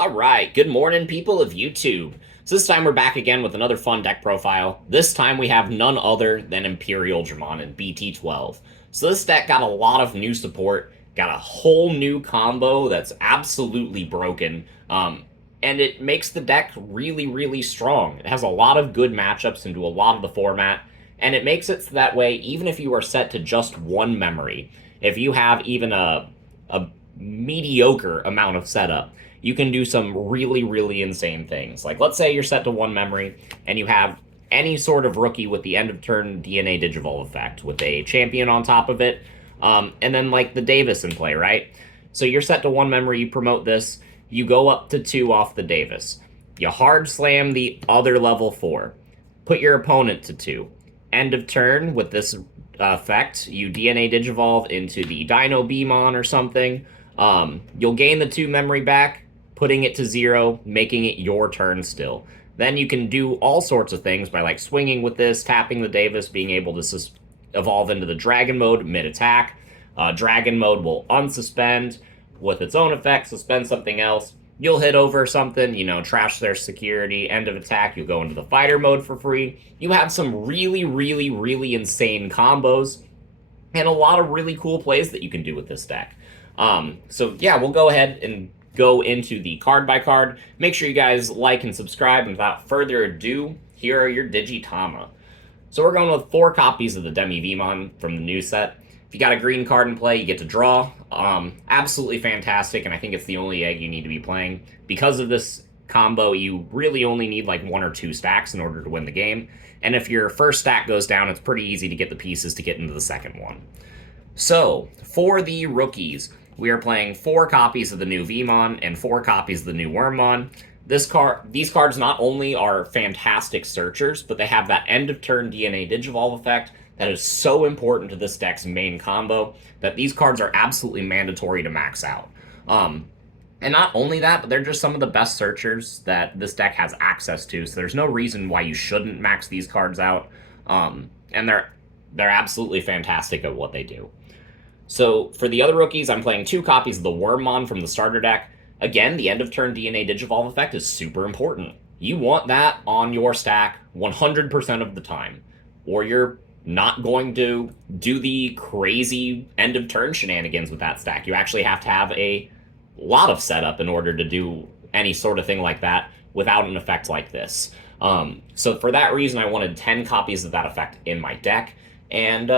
All right, good morning, people of YouTube. So this time we're back again with another fun deck profile. This time we have none other than Imperialdramon and Bt12. So this deck got a lot of new support, got a whole new combo that's absolutely broken, and it makes the deck really, really strong. It has a lot of good matchups into a lot of the format, and it makes it so that way, even if you are set to just one memory, if you have even a mediocre amount of setup, you can do some really, really insane things. Like, let's say you're set to one memory and you have any sort of rookie with the end of turn DNA Digivolve effect with a champion on top of it, and then like the Davis in play, right? So you're set to one memory, you promote this, you go up to 2 off the Davis. You hard slam the other level 4, put your opponent to 2. End of turn with this effect, you DNA Digivolve into the Dino Beamon or something. You'll gain the 2 memory back, putting it to 0, making it your turn still. Then you can do all sorts of things by like swinging with this, tapping the Davis, being able to evolve into the Dragon mode mid-attack. Dragon mode will unsuspend with its own effect, suspend something else. You'll hit over something, trash their security, end of attack, you'll go into the fighter mode for free. You have some really, really, really insane combos and a lot of really cool plays that you can do with this deck. So yeah, we'll go ahead and go into the card by card. Make sure you guys like and subscribe, and without further ado, here are your Digitama. So we're going with 4 copies of the Demi Vmon from the new set. If you got a green card in play, you get to draw. Absolutely fantastic, and I think it's the only egg you need to be playing. Because of this combo, you really only need like 1 or 2 stacks in order to win the game. And if your first stack goes down, it's pretty easy to get the pieces to get into the second one. So, for the rookies, we are playing 4 copies of the new Vmon and 4 copies of the new Wormmon. These cards not only are fantastic searchers, but they have that end of turn DNA Digivolve effect that is so important to this deck's main combo that these cards are absolutely mandatory to max out. And not only that, but they're just some of the best searchers that this deck has access to, so there's no reason why you shouldn't max these cards out. And they're absolutely fantastic at what they do. So for the other rookies, I'm playing 2 copies of the Wormmon from the starter deck. Again, the end of turn DNA Digivolve effect is super important. You want that on your stack 100% of the time, or you're not going to do the crazy end of turn shenanigans with that stack. You actually have to have a lot of setup in order to do any sort of thing like that without an effect like this. So for that reason, I wanted 10 copies of that effect in my deck, and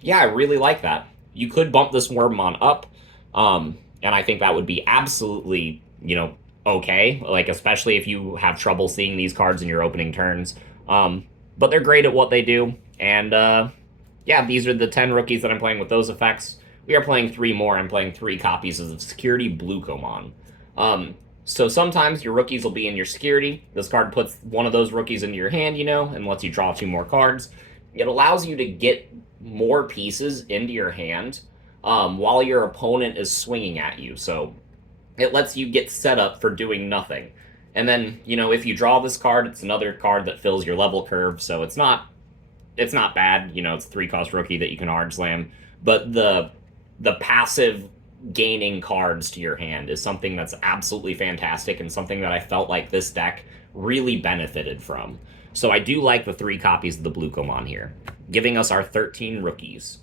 yeah, I really like that. You could bump this Wormmon up, and I think that would be absolutely, okay. Like, especially if you have trouble seeing these cards in your opening turns. But they're great at what they do, and yeah, these are the 10 rookies that I'm playing with those effects. We are playing 3 more. I'm playing 3 copies of the Security Blucomon. So sometimes your rookies will be in your Security. This card puts one of those rookies into your hand, and lets you draw 2 more cards. It allows you to get more pieces into your hand while your opponent is swinging at you. So it lets you get set up for doing nothing. And then, if you draw this card, it's another card that fills your level curve, so it's not bad. It's a 3-cost rookie that you can hard slam. But the passive gaining cards to your hand is something that's absolutely fantastic and something that I felt like this deck really benefited from. So I do like the 3 copies of the Blucomon here, giving us our 13 rookies.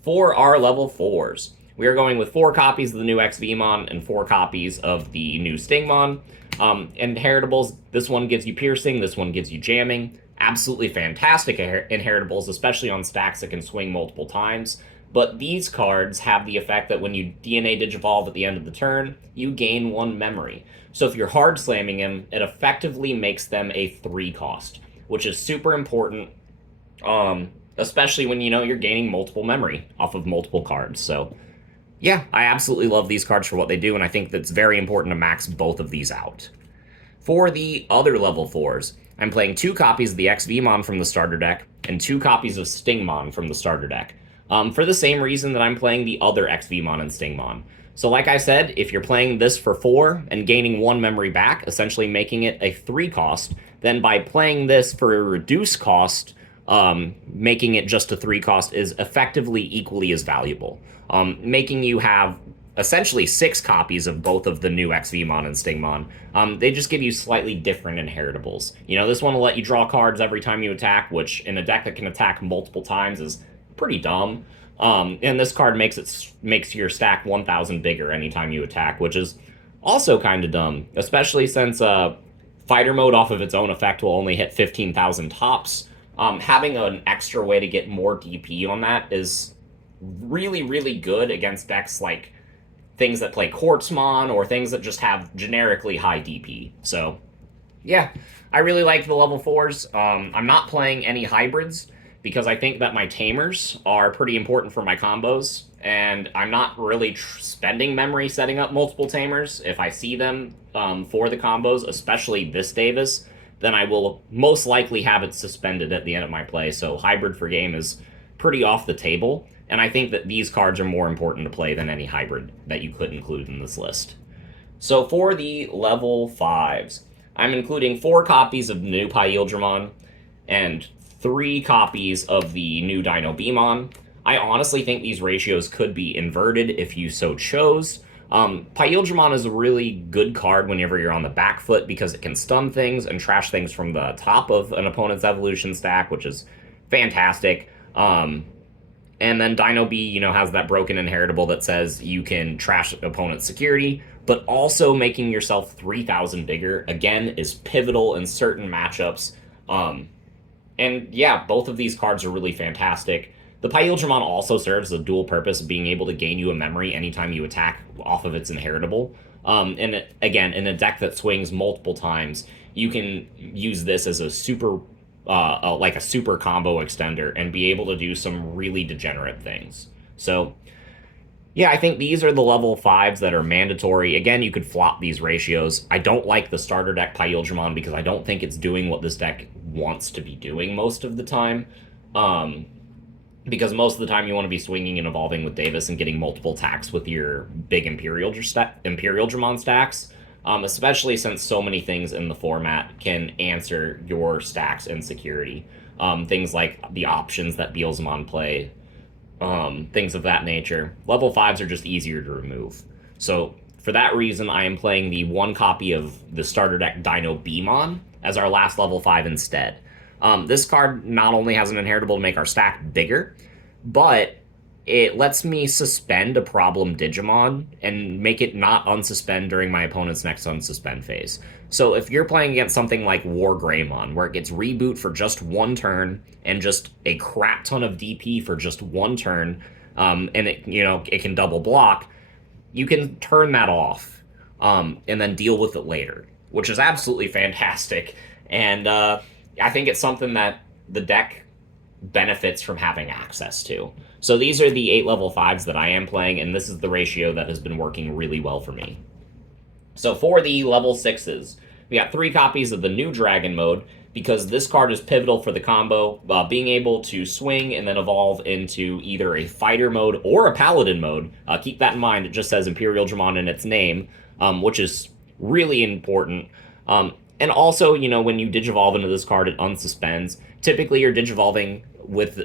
For our level 4s, we are going with 4 copies of the new XVmon and 4 copies of the new Stingmon. Inheritables, this one gives you piercing, this one gives you jamming. Absolutely fantastic inheritables, especially on stacks that can swing multiple times. But these cards have the effect that when you DNA Digivolve at the end of the turn, you gain 1 memory. So if you're hard slamming them, it effectively makes them a 3-cost, which is super important, especially when you're gaining multiple memory off of multiple cards. So yeah, I absolutely love these cards for what they do, and I think that's very important to max both of these out. For the other level 4s, I'm playing 2 copies of the XVmon from the starter deck and 2 copies of Stingmon from the starter deck, for the same reason that I'm playing the other XVmon and Stingmon. So like I said, if you're playing this for 4 and gaining 1 memory back, essentially making it a 3-cost, then by playing this for a reduced cost, making it just a 3-cost is effectively equally as valuable, making you have essentially 6 copies of both of the new XVmon and Stingmon. They just give you slightly different inheritables. This one will let you draw cards every time you attack, which in a deck that can attack multiple times is pretty dumb. And this card makes your stack 1,000 bigger anytime you attack, which is also kind of dumb, especially since fighter mode off of its own effect will only hit 15,000 tops. Having an extra way to get more DP on that is really, really good against decks like things that play Quartzmon or things that just have generically high DP. So, yeah, I really like the level 4s. I'm not playing any hybrids because I think that my tamers are pretty important for my combos, and I'm not really spending memory setting up multiple tamers. If I see them for the combos, especially this Davis, then I will most likely have it suspended at the end of my play. So hybrid for game is pretty off the table, and I think that these cards are more important to play than any hybrid that you could include in this list. So for the level 5s, I'm including 4 copies of the new Imperialdramon and 3 copies of the new Dinobemon. I honestly think these ratios could be inverted if you so chose. Imperialdramon is a really good card whenever you're on the back foot because it can stun things and trash things from the top of an opponent's evolution stack, which is fantastic. And then Dino B, has that broken inheritable that says you can trash opponent's security, but also making yourself 3,000 bigger, again, is pivotal in certain matchups. And yeah, both of these cards are really fantastic. The Imperialdramon also serves the dual purpose of being able to gain you a memory anytime you attack off of its inheritable. And again, in a deck that swings multiple times, you can use this as a super combo extender and be able to do some really degenerate things. So, yeah, I think these are the level 5s that are mandatory. Again, you could flop these ratios. I don't like the starter deck Imperialdramon because I don't think it's doing what this deck wants to be doing most of the time. Because most of the time you want to be swinging and evolving with Davis and getting multiple attacks with your big Imperialdramon stacks. Especially since so many things in the format can answer your stacks and security. Things like the options that Beelzemon play, things of that nature. Level 5s are just easier to remove. So for that reason, I am playing the 1 copy of the starter deck Dinobemon as our last level 5 instead. This card not only has an inheritable to make our stack bigger, but it lets me suspend a problem Digimon and make it not unsuspend during my opponent's next unsuspend phase. So if you're playing against something like War Greymon, where it gets reboot for just 1 turn and just a crap ton of DP for just 1 turn, and it can double block, you can turn that off and then deal with it later, which is absolutely fantastic. And I think it's something that the deck benefits from having access to. So these are the 8 level 5s that I am playing, and this is the ratio that has been working really well for me. So for the level 6s, we got 3 copies of the new Dragon mode, because this card is pivotal for the combo, being able to swing and then evolve into either a fighter mode or a paladin mode. Keep that in mind, it just says Imperialdramon in its name, which is really important. And also, when you digivolve into this card, it unsuspends. Typically, you're digivolving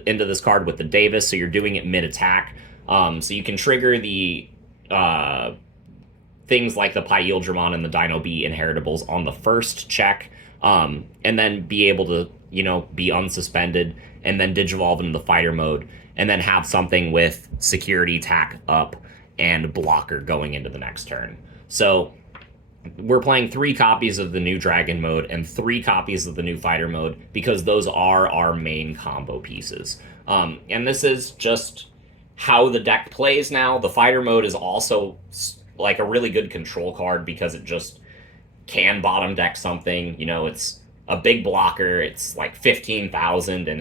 into this card with the Davis, so you're doing it mid-attack. So you can trigger the things like the Imperialdramon and the Dino B inheritables on the first check, and then be able to, be unsuspended, and then digivolve into the fighter mode, and then have something with security tack up and blocker going into the next turn. So we're playing 3 copies of the new Dragon mode and 3 copies of the new Fighter mode because those are our main combo pieces. And this is just how the deck plays now. The Fighter mode is also like a really good control card because it just can bottom deck something. It's a big blocker. It's like 15,000 and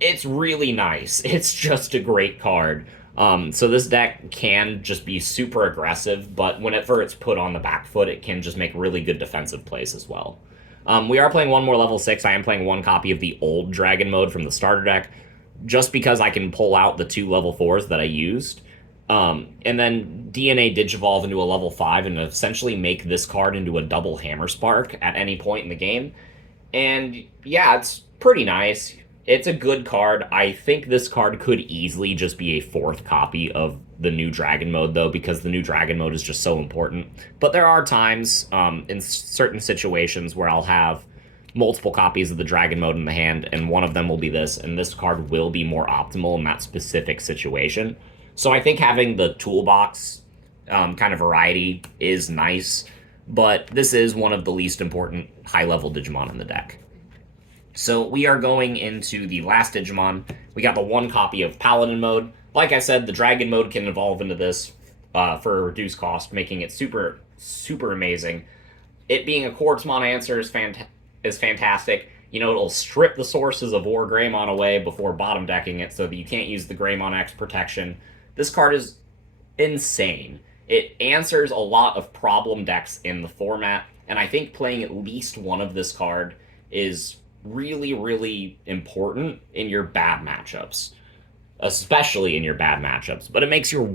it's really nice. It's just a great card. So this deck can just be super aggressive, but whenever it's put on the back foot, it can just make really good defensive plays as well. We are playing 1 more level 6. I am playing 1 copy of the old Dragon mode from the starter deck, just because I can pull out the 2 level 4s that I used, and then DNA Digivolve into a level 5 and essentially make this card into a double Hammer Spark at any point in the game. And yeah, it's pretty nice. It's a good card. I think this card could easily just be a fourth copy of the new Dragon Mode, though, because the new Dragon Mode is just so important. But there are times in certain situations where I'll have multiple copies of the Dragon Mode in the hand, and one of them will be this, and this card will be more optimal in that specific situation. So I think having the toolbox kind of variety is nice, but this is one of the least important high-level Digimon in the deck. So we are going into the last Digimon. We got the one copy of Paladin mode. Like I said, the Dragon mode can evolve into this for a reduced cost, making it super, super amazing. It being a Quartzmon answer is fantastic. You know, it'll strip the sources of War Greymon away before bottom decking it so that you can't use the Greymon X protection. This card is insane. It answers a lot of problem decks in the format, and I think playing at least one of this card is really, really important in your bad matchups, especially in your bad matchups. But it makes your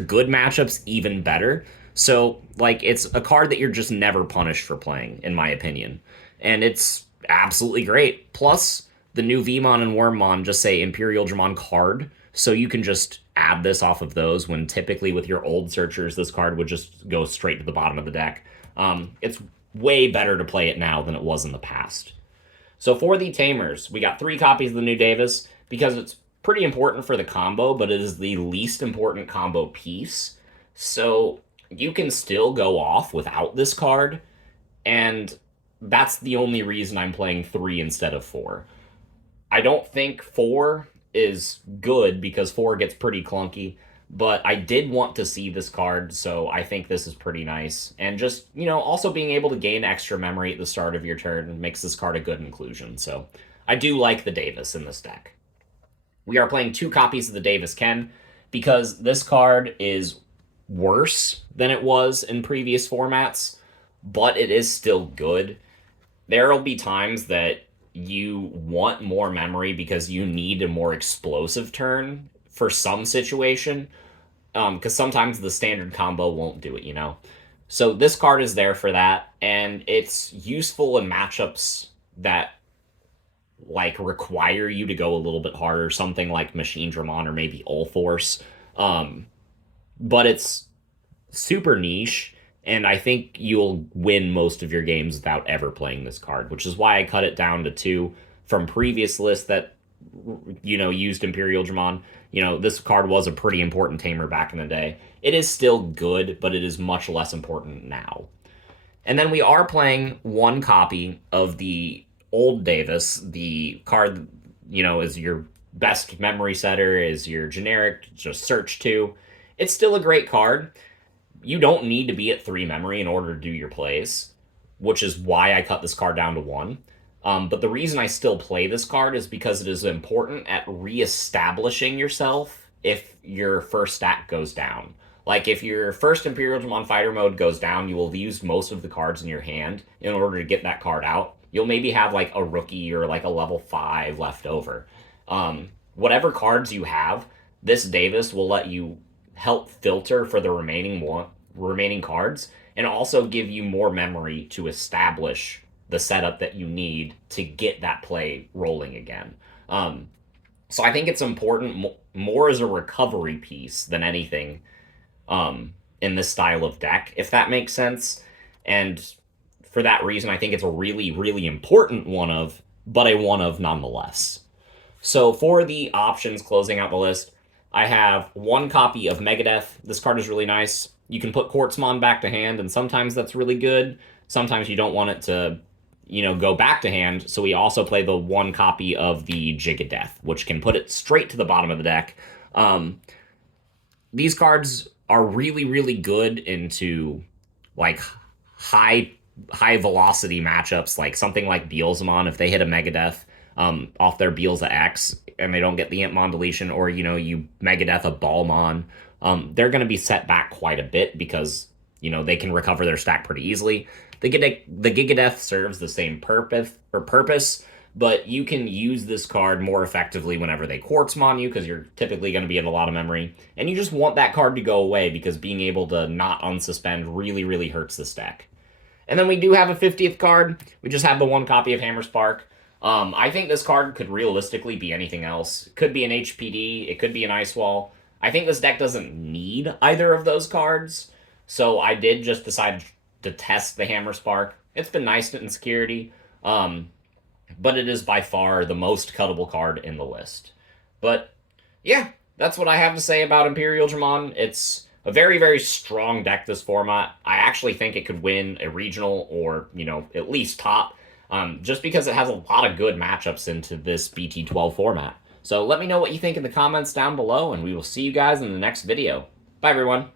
good matchups even better. So, like, it's a card that you're just never punished for playing, in my opinion, and it's absolutely great. Plus, the new Vmon and Wormmon just say Imperialdramon card, so you can just add this off of those when typically with your old searchers, this card would just go straight to the bottom of the deck. It's way better to play it now than it was in the past. So for the Tamers, we got 3 copies of the new Davis because it's pretty important for the combo, but it is the least important combo piece. So you can still go off without this card, and that's the only reason I'm playing 3 instead of 4. I don't think 4 is good because 4 gets pretty clunky, but I did want to see this card, so I think this is pretty nice. And just, you know, also being able to gain extra memory at the start of your turn makes this card a good inclusion. So I do like the Davis in this deck. We are playing 2 copies of the Davis Ken because this card is worse than it was in previous formats, but it is still good. There will be times that you want more memory because you need a more explosive turn for some situation, because sometimes the standard combo won't do it, you know? So this card is there for that, and it's useful in matchups that, like, require you to go a little bit harder, something like Machine Dramon or maybe Ulforce. But it's super niche, and I think you'll win most of your games without ever playing this card, which is why I cut it down to 2 from previous lists that, you know, used Imperialdramon. You know, this card was a pretty important tamer back in the day. It is still good, but it is much less important now. And then we are playing 1 copy of the old Davis. The card, you know, is your best memory setter, is your generic, just search 2. It's still a great card. You don't need to be at 3 memory in order to do your plays, which is why I cut this card down to 1. But the reason I still play this card is because it is important at reestablishing yourself if your first stack goes down. Like, if your first Imperialdramon Fighter mode goes down, you will have used most of the cards in your hand in order to get that card out. You'll maybe have, like, a rookie or, like, a level 5 left over. Whatever cards you have, this Davis will let you help filter for the remaining cards, and also give you more memory to establish the setup that you need to get that play rolling again. So I think it's important more as a recovery piece than anything in this style of deck, if that makes sense. And for that reason, I think it's a really, really important but a one of nonetheless. So for the options closing out the list, I have 1 copy of Megadeth. This card is really nice. You can put Quartzmon back to hand, and sometimes that's really good. Sometimes you don't want it to, you know, go back to hand, so we also play the 1 copy of the Gigadeth, which can put it straight to the bottom of the deck. These cards are really, really good into, like, high velocity matchups, like something like Beelzemon. If they hit a Megadeth off their Beelza X and they don't get the Impmon deletion, or, you know, you Megadeth a Balmon, they're going to be set back quite a bit because, you know, they can recover their stack pretty easily. The Gigadeth serves the same purpose, but you can use this card more effectively whenever they Quartzmon you, because you're typically going to be at a lot of memory, and you just want that card to go away because being able to not unsuspend really, really hurts this deck. And then we do have a 50th card. We just have the 1 copy of Hammerspark. I think this card could realistically be anything else. It could be an HPD, it could be an Ice Wall. I think this deck doesn't need either of those cards, so I did just decide to test the Hammer Spark. It's been nice in security, but it is by far the most cuttable card in the list. But yeah, that's what I have to say about Imperialdramon. It's a very, very strong deck this format. I actually think it could win a regional or, at least top, just because it has a lot of good matchups into this Bt12 format. So let me know what you think in the comments down below, and we will see you guys in the next video. Bye, everyone.